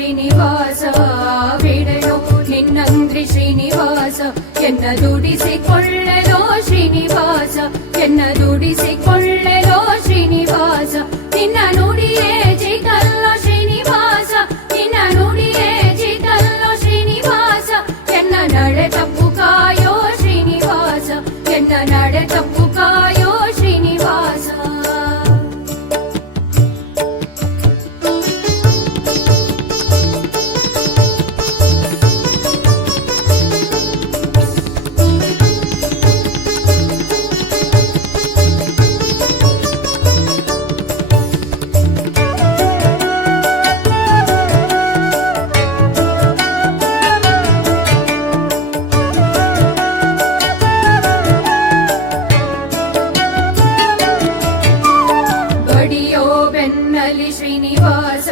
ಶ್ರೀನಿವಾಸ ಬಿಡೆಯೋ ನಿನ್ನಂದ್ರಿ ಶ್ರೀನಿವಾಸ ಎನ್ನ ದುಡಿಸಿಕೊಳ್ಳೆಲೋ ಶ್ರೀನಿವಾಸ ಎನ್ನ ದುಡಿಸಿಕೊಳ್ಳೆಲೋ ಶ್ರೀನಿವಾಸ ನಿನ್ನ ನುಡಿಯೇ ಜಿತಲ್ಲೋ ಶ್ರೀನಿವಾಸ ನಿನ್ನ ನುಡಿಯೇ ಜಿತಲ್ಲೋ ಶ್ರೀನಿವಾಸ ಎನ್ನ ನಡೆ ತಪ್ಪು ಕಾಯೋ ಶ್ರೀನಿವಾಸ ಎನ್ನ ನಡೆ ತಪ್ಪು ಕಾಯೋ ಶ್ರೀನಿವಾಸ ಶ್ರೀನಿವಾಸ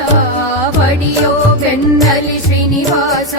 ಬಡಿಯೋ ಬೆನ್ನಲಿ ಶ್ರೀನಿವಾಸ